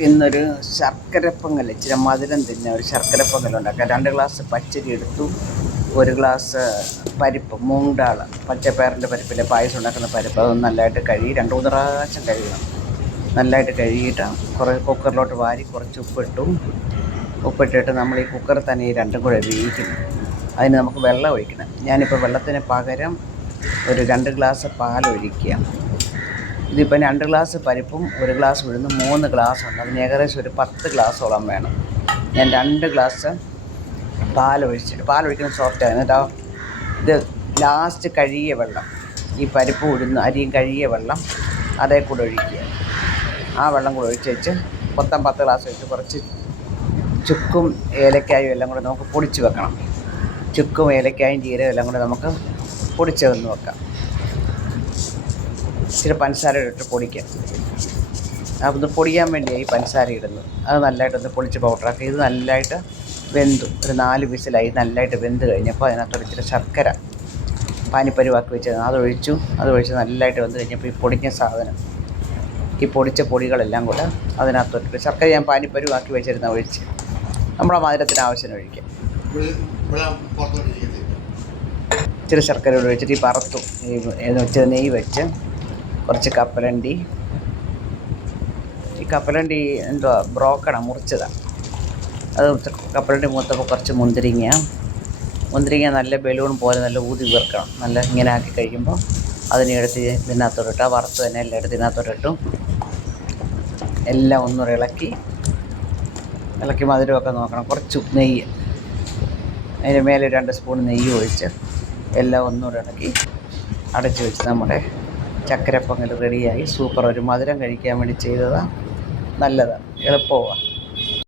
ഇന്നൊരു ശർക്കര പൊങ്ങൽ, ഇച്ചിരി മധുരം തിന്ന ഒരു ശർക്കര പൊങ്ങൽ ഉണ്ടാക്കാം. 2 ഗ്ലാസ് പച്ചരി എടുത്തു, 1 ഗ്ലാസ് പരിപ്പ്, മൂങ് ദാൾ, പച്ചപ്പയറിൻ്റെ പരിപ്പിലെ പായസം ഉണ്ടാക്കുന്ന പരിപ്പ്. അതൊന്ന് നല്ലതായിട്ട് കഴുകി 2-3 പ്രാവശ്യം കഴുകണം. നല്ലതായിട്ട് കഴുകിയിട്ട് കുക്കറിലോട്ട് വാരി കുറച്ച് ഉപ്പിട്ടിട്ട് നമ്മൾ ഈ കുക്കറിൽ തന്നെ ഈ രണ്ടും കൂടെ വേവിക്കണം. അതിന് നമുക്ക് വെള്ളം ഒഴിക്കണം. ഞാനിപ്പോൾ വെള്ളത്തിന് പകരം ഒരു 2 ഗ്ലാസ് പാലൊഴിക്കുക. ഇതിപ്പം 2 ഗ്ലാസ് പരിപ്പും 1 ഗ്ലാസ് ഉഴുന്നും 3 ഗ്ലാസ് ഉണ്ട്. അതിന് ഏകദേശം ഒരു 10 ഗ്ലാസോളം വേണം. ഞാൻ 2 ഗ്ലാസ് പാലൊഴിക്കുന്ന സോഫ്റ്റ് ആയി. എന്നിട്ട് ഇത് ലാസ്റ്റ് കഴുകിയ വെള്ളം, ഈ പരിപ്പ് ഉഴുന്ന് അരിയും കഴുകിയ വെള്ളം അതേ കൂടെ ഒഴിക്കുക. ആ വെള്ളം കൂടെ ഒഴിച്ച് വെച്ച് മൊത്തം 10 ഗ്ലാസ് വെച്ച് കുറച്ച് ചുക്കും ഏലക്കായും എല്ലാം കൂടെ നമുക്ക് പൊടിച്ച് വെക്കണം. ചുക്കും ഏലക്കായും ജീരകം എല്ലാം കൂടെ നമുക്ക് പൊടിച്ചതൊന്ന് വെക്കാം. ഇച്ചിരി പഞ്ചസാര ഇട്ട് പൊടിക്കാം. അതൊന്ന് പൊടിയാൻ വേണ്ടിയാണ് ഈ പഞ്ചസാര ഇടുന്നത്. അത് നല്ലതായിട്ടൊന്ന് പൊടിച്ച് പൗഡറാക്കി. ഇത് നല്ലതായിട്ട് വെന്തു, ഒരു 4 വിസിലായി. നല്ലതായിട്ട് വെന്ത് കഴിഞ്ഞപ്പോൾ അതിനകത്തോട് ഇച്ചിരി ശർക്കര പാനിപ്പരുവാക്കി വെച്ചത് അതൊഴിച്ച് നല്ലതായിട്ട് വെന്ത് കഴിഞ്ഞപ്പോൾ ഈ പൊടിഞ്ഞ സാധനം, ഈ പൊടിച്ച പൊടികളെല്ലാം കൂടെ അതിനകത്തോട്ട് ശർക്കര ഞാൻ പാനിപ്പരുവാക്കി വെച്ചിരുന്ന ഒഴിച്ച് നമ്മുടെ മധുരത്തിന് ആവശ്യം ഒഴിക്കാം. ഇച്ചിരി ശർക്കര ഒഴിച്ചിട്ട് ഈ വറുത്തു വെച്ച് നെയ്യ് വെച്ച് കുറച്ച് കപ്പലണ്ടി, ഈ കപ്പലണ്ടി എന്തുവാ ബ്രോക്കണാണ്, മുറിച്ചതാണ്. അത് കപ്പലണ്ടി മൂത്തപ്പോൾ കുറച്ച് മുന്തിരിങ്ങ നല്ല ബലൂൺ പോലെ നല്ല ഊതി വീർക്കണം. നല്ല ഇങ്ങനെ ആക്കി കഴിയുമ്പോൾ അതിനെ എടുത്ത് ഇതിനകത്തോട്ടിട്ട്, ആ വറുത്ത് തന്നെ എല്ലാം എടുത്ത് ഇതിനകത്തോട്ടിട്ടു എല്ലാം ഒന്നുകൂടെ ഇളക്കി മധുരമൊക്കെ നോക്കണം. കുറച്ച് നെയ്യ്, അതിന് മേലെ 2 സ്പൂൺ നെയ്യ് ഒഴിച്ച് എല്ലാം ഒന്നുകൂടെ ഇളക്കി അടച്ച് വെച്ച് നമ്മുടെ ചക്കര പൊങ്ങൽ റെഡിയായി. സൂപ്പർ. ഒരു മധുരം കഴിക്കാൻ വേണ്ടി ചെയ്തതാണ്. നല്ലതാണ്, എളുപ്പമാണ്.